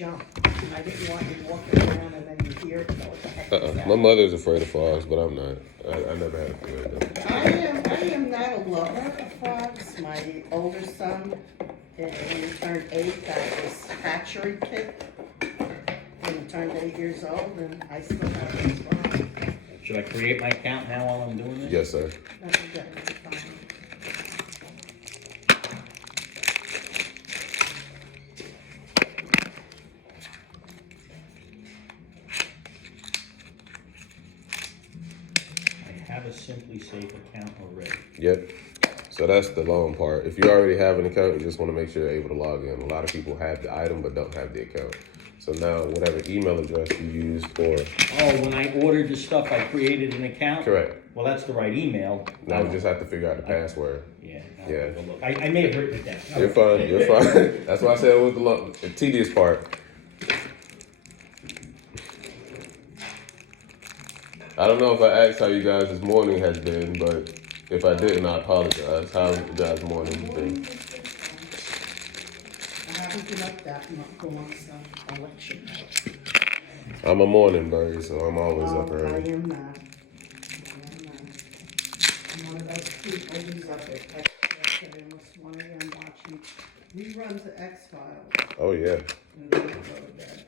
jump. I didn't want you walking around and then you hear it. Go, what the heck is that? My mother's afraid of frogs, but I'm not. I never had a fear of them. I am not a lover of frogs. My older son, when he turned 8, got this hatchery kit. When he turned 8 years old, and I still have this frog. Should I create my account now while I'm doing this? Yes, sir. That's exactly fine. I have a simplisafe account already. Yep. So that's the long part. If you already have an account, you just want to make sure you're able to log in. A lot of people have the item but don't have the account. So now, whatever email address you used for... Oh, when I ordered the stuff, I created an account? Correct. Well, that's the right email. Now we just have to figure out the password. Yeah. Yeah. Look. I may have written it down. You're fine. You're fine. That's why I said it was the tedious part. I don't know if I asked how you guys' morning has been, but if I didn't, I apologize. How's you guys' morning been? I haven't been up that much going some election. I'm a morning bird, so I'm always up I early. am not. I'm one of those people who's up at yesterday, almost 1 a.m. watching reruns of X-Files. Oh, yeah. And then I go to bed.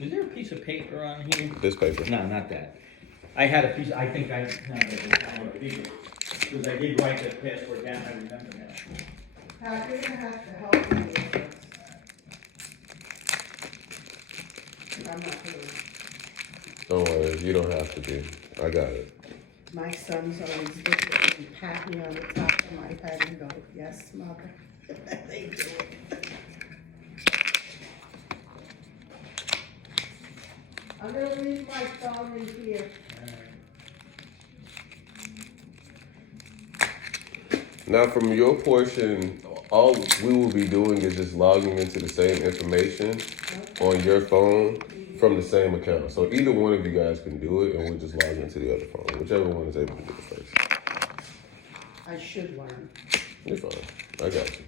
Is there a piece of paper on here? This paper. No, not that. I had a piece, I think I have a paper. Because I did write the password down, I remember that. Pat, you're gonna have to help me with this. I'm not doing it. Don't worry, you don't have to be. I got it. My son's always look at me, pat me on the top of my head and go, yes, mother. They do it. I'm gonna leave my phone in here. Now, from your portion, all we will be doing is just logging into the same information on your phone from the same account. So either one of you guys can do it, and we'll just log into the other phone, whichever one is able to do it first. I should learn. You're fine. I got you.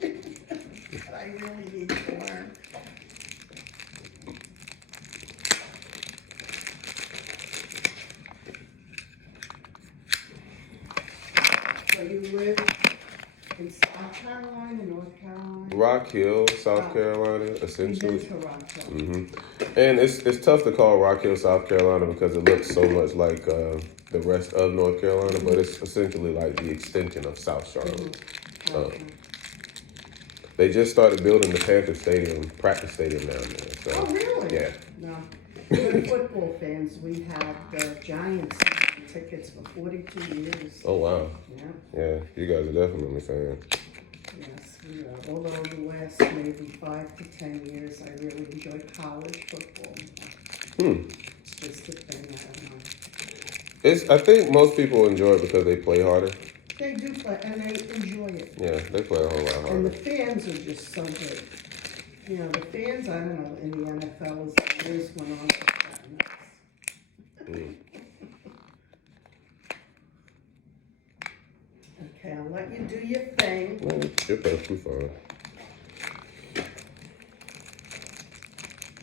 But I really need to learn. So you live in South Carolina, North Carolina? Rock Hill, South Carolina, essentially. He's in Toronto. And it's tough to call Rock Hill, South Carolina, because it looks so much like the rest of North Carolina, but it's essentially like the extension of South Charlotte. They just started building the Panther Stadium, practice stadium down there. So, Oh, really? yeah. No. We're football fans. We had the Giants tickets for 42 years. Oh, wow. Yeah. Yeah, you guys are definitely fans. Yes, we are. Although the last maybe 5 to 10 years, I really enjoyed college football. It's just a thing, I don't know. I think most people enjoy it because they play harder. They do play, and they enjoy it. Yeah, they play a whole lot And the harder. fans are just so good. You know, the fans, I don't know, in the NFL as the years went on, just got nuts. Okay, I'll let you do your thing. No, you're perfectly fine.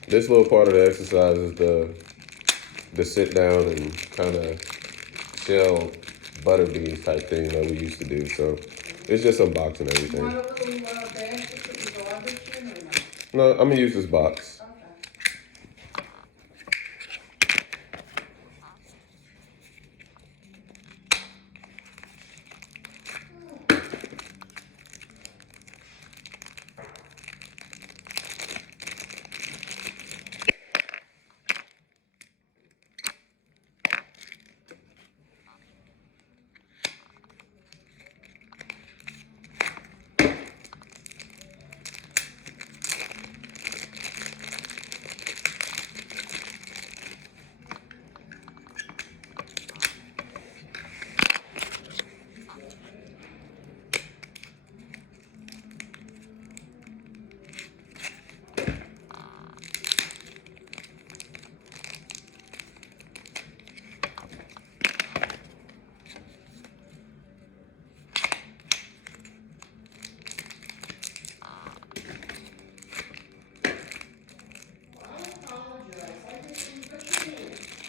This little part of the exercise is the sit down and kind of shell butter beans type thing that we used to do. So it's just unboxing You everything. want a little basket to put the garbage in or not? No, I'm gonna use this box. Okay.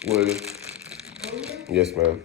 William. Yes, ma'am.